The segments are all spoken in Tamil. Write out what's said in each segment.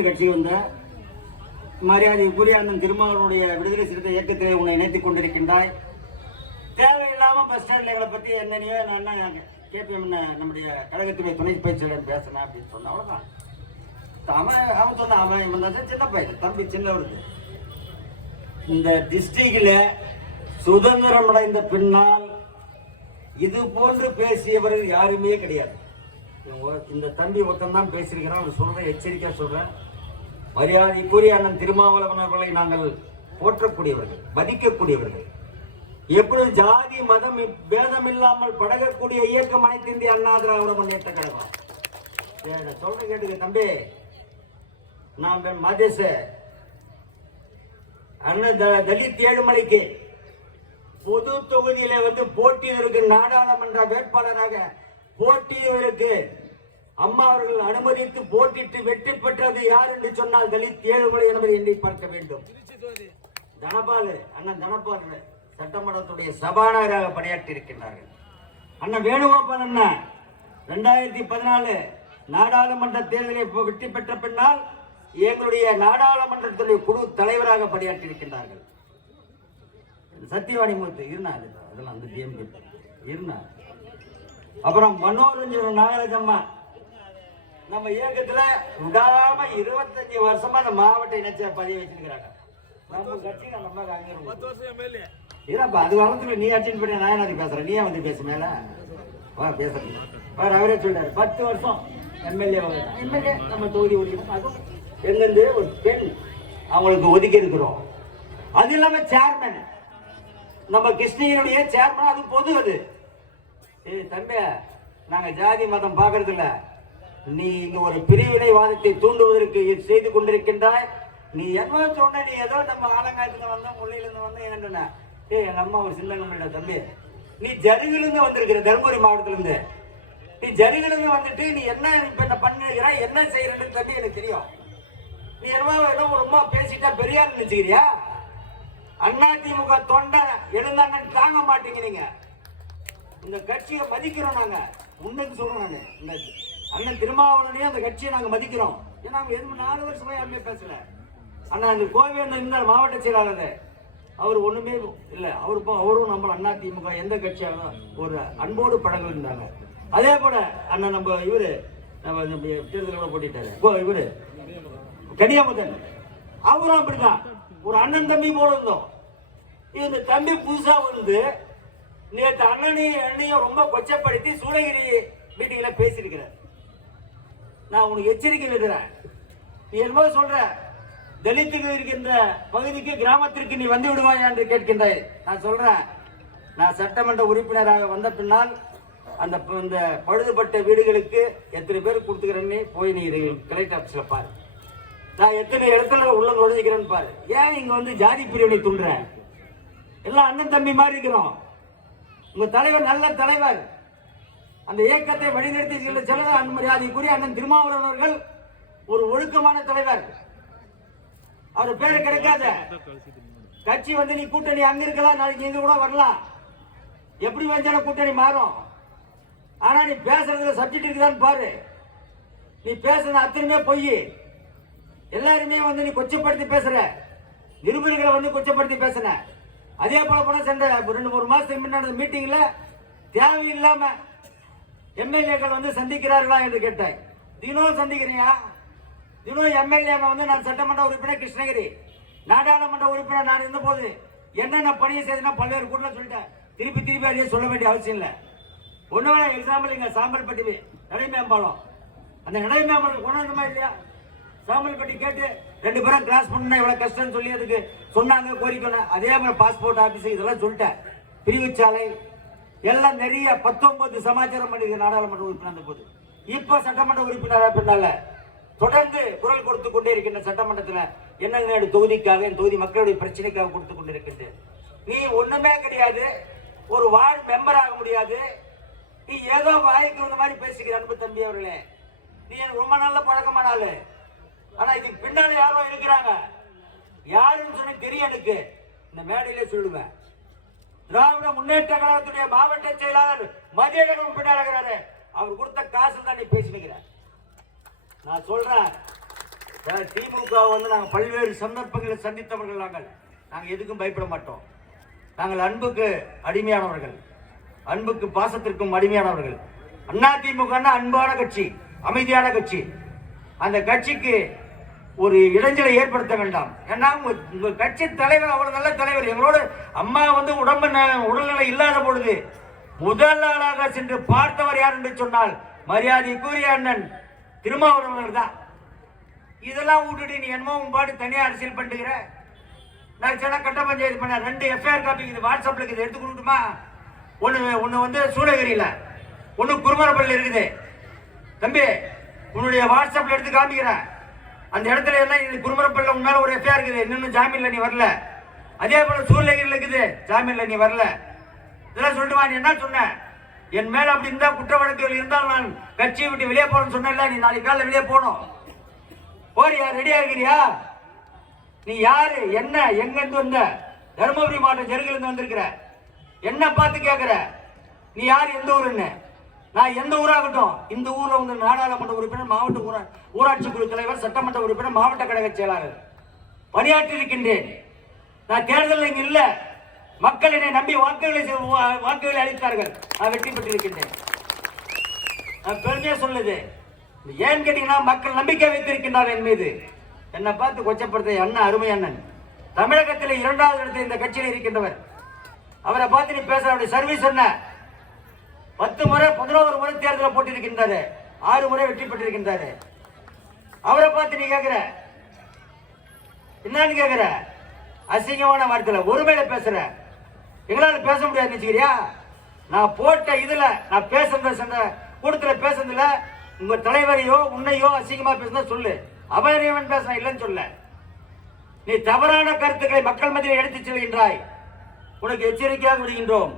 கட்சி வந்த மரியாதைக்குரிய அண்ணன் திருமாவளவனுடைய விடுதலை சிறுத்தை இயக்கத்திலே உன்னை இணைத்துக் கொண்டிருக்கின்றாய். தேவையில்லாம பஸ் ஸ்டாண்ட்ல எங்களை பத்தி என்னையோ நான் கேபிஎம் நம்முடைய கழகத்துடைய துணை பயிற்சியாளர் பேசினேன் அப்படின்னு சொன்ன அவ்வளவுதான். அவன் சொன்ன அவன் சின்ன பையன் தம்பி சின்னவருக்கு. இந்த டிஸ்ட்ரிக்ட்ல சுதந்திரம் அடைந்த பின்னால் இது போன்று பேசியவர்கள் யாருமே கிடையாது. இந்த தம்பி ஒருத்தன் தான் பேசியிருக்கிறான். அவர் சொல்ற எச்சரிக்கையா சொல்றேன். மரியாதைக்குரிய அண்ணன் திருமாவளவன் அவர்களை நாங்கள் போற்றக்கூடியவர்கள், மதிக்கக்கூடியவர்கள். எப்பொழுது ஜாதி மதம் பேதம் இல்லாமல் பழகக்கூடிய இயக்கம் அனைத்து இந்திய அண்ணா திராவிட முன்னேற்ற கழகம். சொல்ற கேட்டுக்க தம்பி, நான் மாதேச அண்ணன் தலித் ஏழுமலைக்கு பொது தொகுதியில போட்டியிடருக்கு நாடாளுமன்ற வேட்பாளராக போட்டியிடருக்கு அம்மா அவர்கள் அனுமதித்து போட்டிட்டு வெற்றி பெற்றது யார் என்று சொன்னால் தலித் ஏழுமலை என்பதை எண்ணி பார்க்க வேண்டும். தனபாலு அண்ணன் தனபாலு சட்டமன்றத்துடைய சபாநாயகராக பணியாற்றி இருக்கின்றார்கள். அண்ணன் வேணுகோபால் அண்ணன் 2014 நாடாளுமன்ற தேர்தலில் வெற்றி பெற்ற பின்னால் எங்களுடைய நாடாளுமன்றத்துடைய குழு தலைவராக பணியாற்றி இருக்கின்றார்கள். சத்தியவாணி மூர்த்தி இருந்தார். அதெல்லாம் அந்த டிஎம்கே இருந்தார். அப்புறம் மனோரஞ்சன் நாகராஜம்மா நம்ம இயக்கத்துல விடாம 25 வருஷமா அந்த மாவட்ட இணைச்ச பதிவு வச்சிருக்கிறாங்க. நம்ம கட்சி நம்ம இருப்பா அது வளர்த்துல நீ அட்டன் பண்ணி நான் அது பேசுறேன். நீயே வந்து பேச மேல பேசுறேன். அவரே சொல்றாரு 10 வருஷம் எம்எல்ஏ நம்ம தொகுதி ஒதுக்கணும். அதுவும் எங்கிருந்து ஒரு பெண் அவங்களுக்கு ஒதுக்கி இருக்கிறோம். அது இல்லாம சேர்மன் நம்ம கிருஷ்ணகிரியுடைய சேர்மன், அது பொது. அது தம்பி, நாங்க ஜாதி மதம் பாக்குறது இல்ல. நீ இங்க ஒரு பிரிவினைவாதத்தை தூண்டுவதற்கு செய்து கொண்டிருக்கின்றாய். நீ என்ன சொன்ன, நீ ஏதோ நம்ம ஆலங்காயத்துல வந்தோம், முள்ளையில இருந்து வந்தோம் என்னன்னா, எங்க அம்மா ஒரு சின்ன தம்பி, நீ ஜருகிலிருந்து வந்திருக்கிற தருமபுரி மாவட்டத்துல இருந்து. நீ ஜருகிலிருந்து வந்துட்டு நீ என்ன பண்ணுகிற, என்ன செய்யறன்னு தம்பி எனக்கு தெரியும். நீ என்ன ரொம்ப பேசிட்டா பெரியார் நினைச்சுக்கிறியா? அதிமுக தொண்டை எழுந்தாங்க தாங்க மாட்டீங்க. நீங்க இந்த கட்சியை மதிக்கிறோம். நாங்க முன்னுக்கு சொல்றோம். நாங்க இந்த அண்ணன் திருமாவளவனையும் அந்த கட்சியை நாங்க மதிக்கிறோம். ஏன்னா அவங்க எதுவும் 4 வருஷமா யாருமே பேசல. அண்ணா அந்த கோவை இருந்தார் மாவட்ட செயலாளர், அவர் ஒண்ணுமே இல்ல. அவரும் நம்ம அதிமுக எந்த கட்சியாக ஒரு அன்போடு பழக இருந்தாங்க. அதே போல அண்ணன் நம்ம இவரு தேர்தல் போட்டிட்டாரு இவரு கனியாமுதன், அவரும் அப்படிதான் ஒரு அண்ணன் தம்பி போல இருந்தோம். இந்த தம்பி புதுசா வந்து நேற்று அண்ணையும் ரொம்ப கொச்சப்படுத்தி சூளகிரி மீட்டிங்ல பேசியிருக்கிறார். நான் உனக்கு எச்சரிக்கை எழுதுறேன். நீ என்னமோ சொல்ற தலித்துக்கு இருக்கின்ற பகுதிக்கு கிராமத்திற்கு நீ வந்து விடுவாயா என்று கேட்கின்றாய். நான் சொல்றேன், நான் சட்டமன்ற உறுப்பினராக வந்த பின்னால் அந்த பழுதுபட்ட வீடுகளுக்கு எத்தனை பேர் கொடுத்துக்கிறேன்னு போய் நீ கலெக்டர் ஆபீஸ்ல பாரு. நான் எத்தனை இடத்துல உள்ள நுழைஞ்சிக்கிறேன்னு பாரு. ஏன் இங்க வந்து ஜாதி பிரிவினை தூண்டுறேன்? எல்லாம் அண்ணன் தம்பி மாதிரி இருக்கிறோம். உங்க தலைவர் நல்ல தலைவர், அந்த இயக்கத்தை வழிநடத்தி செல்ல மரியாதைக்குரிய அண்ணன் திருமாவளவன் அவர்கள் ஒரு ஒழுக்கமான தலைவர். அவர் பேரு கிடைக்காத கட்சி வந்து நீ கூட்டணி அங்க இருக்கலாம், நாளைக்கு இங்க கூட வரலாம். எப்படி வந்தாலும் கூட்டணி மாறும். ஆனா நீ பேசுறதுல சப்ஜெக்ட் இருக்குதான்னு பாரு. நீ பேசுறது அத்தனையுமே பொய். எல்லாருமே வந்து நீ கொச்சப்படுத்தி பேசுற, நிருபர்களை வந்து கொச்சப்படுத்தி பேசுன. அதே போல போன சென்ற 2-3 மாசத்துக்கு முன்னாடி மீட்டிங்ல தேவையில்லாம எம்எல்ஏக்கள் வந்து சந்திக்கிறார்களா என்று கேட்டாய். தினம் சந்திக்கிறியா? தினம் எம்எல்ஏ வந்து நான் சட்டமன்ற உறுப்பினர் கிருஷ்ணகிரி, நாடாளுமன்ற உறுப்பினர் நான் இருந்த போது என்னென்ன பணியை செய்தனா பல்வேறு கூட்டம் சொல்லிட்டேன். திருப்பி அதையே சொல்ல வேண்டிய அவசியம் இல்லை. ஒண்ணு எக்ஸாம்பிள் இங்க சாம்பல்பட்டி நடைமேம்பாலம், அந்த நடைமேம்பாலம் கொண்டாந்தமா இல்லையா? சாம்பல்பட்டி கேட்டு 2 பேரும் கிராஸ் பண்ண எவ்வளவு கஷ்டம் சொல்லி அதுக்கு சொன்னாங்க, கோரிக்கை. அதே மாதிரி பாஸ்போர்ட் ஆபீஸ் இதெல்லாம் சொல்லிட்டேன். பிரிவுச்சாலை எல்லாம் நிறைய 19 சமாச்சாரம் பண்ணிருக்க நாடாளுமன்ற உறுப்பினர் போது. இப்ப சட்டமன்ற உறுப்பினராக பின்னால தொடர்ந்து குரல் கொடுத்து கொண்டே இருக்கின்ற சட்டமன்றத்தில் என்ன தொகுதிக்காக தொகுதி மக்களுடைய பிரச்சனைக்காக கொடுத்து கொண்டிருக்கின்ற நீ ஒண்ணுமே கிடையாது. ஒரு வார்டு மெம்பர் ஆக முடியாது. நீ ஏதோ வாய்க்கு வந்த மாதிரி பேசுகிற அன்பு தம்பி அவர்களே. நீ எனக்கு ரொம்ப நல்ல பழக்கமான ஆளு. ஆனா இதுக்கு பின்னால யாரோ இருக்கிறாங்க. யாருன்னு சொன்ன தெரியும் எனக்கு. இந்த மேடையிலே சொல்லுவேன். திராவிட முன்னேற்ற கழகத்துடைய மாவட்ட செயலாளர் மத்திய பின்னாடி அவர் கொடுத்த காசு தான் நீ பேசினுக்கிற. நான் சொல்றேன், திமுக வந்து நாங்கள் பல்வேறு சந்தர்ப்பங்களில் சந்தித்தவர்கள். நாங்கள் எதுக்கும் பயப்பட மாட்டோம். நாங்கள் அன்புக்கு அடிமையானவர்கள், அன்புக்கு பாசத்திற்கும் அடிமையானவர்கள். அதிமுக அன்பான கட்சி, அமைதியான கட்சி. அந்த கட்சிக்கு ஒரு இடைஞ்சலை ஏற்படுத்த வேண்டாம். ஏன்னா உங்க கட்சி தலைவர் அவ்வளவு நல்ல தலைவர். எங்களோட அம்மா வந்து உடல்நிலை இல்லாத பொழுது முதல் நாளாக சென்று பார்த்தவர் யார் என்று சொன்னால் மரியாதைக்குரிய அண்ணன் திருமாவளவன் தான். இதெல்லாம் விட்டுட்டு நீ என்னமோ உன் பாட்டு தனியாக அரசியல் பண்ணுகிற. நான் சில கட்ட பஞ்சாயத்து பண்ண 2 எஃப்ஐஆர் காப்பி இது வாட்ஸ்அப்ல இருக்குது, எடுத்து கொடுக்கட்டுமா? ஒன்று வந்து சூளகிரியில், ஒன்று குருமரப்பள்ளி இருக்குது. தம்பி உன்னுடைய வாட்ஸ்அப்ல எடுத்து காமிக்கிறேன். அந்த இடத்துல எல்லாம் குருமரப்பள்ளியில் உன்னால ஒரு எஃப்ஐஆர் இருக்குது, இன்னும் ஜாமீன்ல நீ வரல. அதே போல சூளகிரியில் இருக்குது, ஜாமீன்ல நீ வரல. இதெல்லாம் சொல்லிட்டு வா. நீ என்ன சொன்ன? என் மேல அப்படி இருந்தா குற்ற வழக்குகள் இருந்தால் நான் கட்சியை விட்டு வெளியே போறேன்னு சொன்ன. நீ நாளைக்கு காலையில் வெளியே போகணும். போறியா? ரெடியா இருக்கிறியா? நீ யாரு, என்ன, எங்க இருந்து வந்த? தருமபுரி மாவட்டம் ஜெருகில இருந்து வந்திருக்கிற. என்ன பார்த்து கேட்கிற? நீ யார், எந்த ஊருன்னு? நான் எந்த ஊராகட்டும், இந்த ஊர்ல வந்து நாடாளுமன்ற உறுப்பினர், மாவட்ட ஊராட்சி குழு தலைவர், சட்டமன்ற உறுப்பினர், மாவட்ட கழக செயலாளர் பணியாற்றி இருக்கின்றேன். நான் தேர்தல் இங்க இல்ல. மக்கள் என்னை நம்பி வாக்குகளை அளித்தார்கள். நான் வெற்றி பெற்றிருக்கின்றேன். நான் பெருமையா சொல்லுது. ஏன் கேட்டீங்கன்னா மக்கள் நம்பிக்கை வைத்திருக்கின்றார் என் மீது. என்னை பார்த்து கொச்சப்படுத்த அண்ணன், அருமை அண்ணன், தமிழகத்தில் 2வது இடத்தில் இந்த கட்சியில் இருக்கின்றவர். அவரை பார்த்து நீ பேச, அவருடைய சர்வீஸ் என்ன? 10 முறை 11 முறை தேர்தலில் போட்டிருக்கின்றாரு, 6 முறை வெற்றி பெற்றிருக்கின்றாரு. அவரை பார்த்து நீ கேட்கிற என்னன்னு கேட்கிற? அசிங்கமான வார்த்தையில ஒருமையில பேசுற. எங்களால் பேச முடியாது நினைச்சுக்கிறியா? நான் போட்ட இதுல நான் பேசுறத கூட்டத்துல பேசுறதுல உங்க தலைவரையோ உன்னையோ அசிங்கமா பேசுனா சொல்லு. அபயவன் பேச இல்லைன்னு சொல்ல. நீ தவறான கருத்துக்களை மக்கள் மத்தியில் எடுத்துச் செல்கின்றாய். உனக்கு எச்சரிக்கையாக விடுகின்றோம்.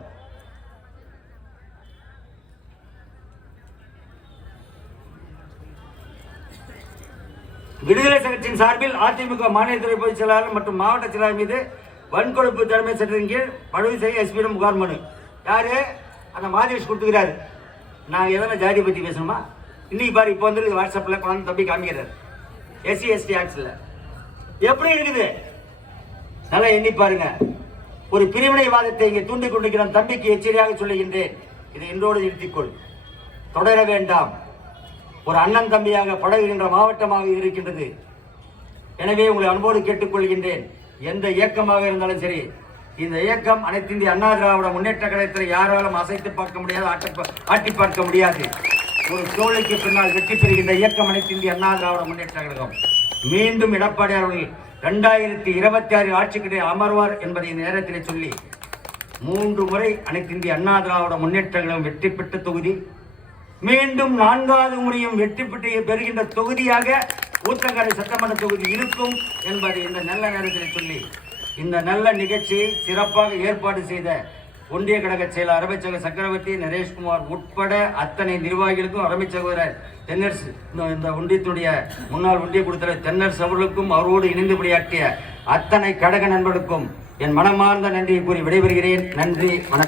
விடுதலை சங்கத்தின் சார்பில் அதிமுக மாநில துறை பொதுச் செயலாளர் மற்றும் மாவட்ட செயலாளர் மீது வன்கொடுப்பு தலைமை சட்டத்தின் கீழ் படுகொலை செய்ய எஸ்பியிடம் புகார் மனு. யாரு? அந்த மாதேஷ் கொடுத்துக்கிறாரு. நான் எதனா ஜாதி பத்தி பேசணுமா? இன்னைக்கு பாரு, இப்போ வந்து வாட்ஸ்அப்ல குழந்தை தம்பி காமிக்கிறார். SC ST ஆக்ட்ல எப்படி இருக்குது நல்லா எண்ணி பாருங்க. ஒரு பிரிவினைவாதத்தை இங்கே தூண்டிக் கொண்டிருக்கிற தம்பிக்கு எச்சரிக்கையாக சொல்லுகின்றேன். இதை இன்றோடு நிறுத்திக்கொள், தொடர வேண்டாம். ஒரு அண்ணன் தம்பியாக பழகுகின்ற மாவட்டமாக இருக்கின்றது. எனவே உங்களை அன்போடு கேட்டுக்கொள்கின்றேன். எந்த இயக்கமாக இருந்தாலும் சரி, இந்த இயக்கம் அனைத்து இந்திய அண்ணா திராவிட முன்னேற்ற கழகத்தில் யாராலும் அசைத்து பார்க்க முடியாது, ஆட்டி பார்க்க முடியாது. ஒரு தோல்விக்கு பின்னால் வெற்றி பெறுகின்ற இயக்கம் அனைத்து இந்திய அண்ணா திராவிட முன்னேற்ற கழகம். மீண்டும் எடப்பாடி அவர்கள் 2026 ஆட்சிக்கு அமர்வார் என்பதை நேரத்தில் சொல்லி 3 முறை அனைத்து இந்திய அண்ணா திராவிட முன்னேற்ற கழகம் வெற்றி பெற்ற தொகுதி, மீண்டும் 4வது முறையும் வெற்றி பெற்று பெறுகின்ற தொகுதியாக ஊத்தங்கரை சட்டமன்ற தொகுதி இருக்கும் என்பதை இந்த நல்ல நேரத்தில் சொல்லி, இந்த நல்ல நிகழ்ச்சியை சிறப்பாக ஏற்பாடு செய்த ஒன்றிய கழக செயலர் அருமை சகோதரர் சக்கரவர்த்தி, நரேஷ்குமார் உட்பட அத்தனை நிர்வாகிகளுக்கும், அருமை சகோதரர் தென்னரசு, இந்த ஒன்றியத்துடைய முன்னாள் ஒன்றிய குழு தலைவர் தென்னரசு அவர்களுக்கும், அவரோடு இணைந்து பணியாற்றிய அத்தனை கழக நண்பர்களுக்கும் என் மனமார்ந்த நன்றியை கூறி விடைபெறுகிறேன். நன்றி, வணக்கம்.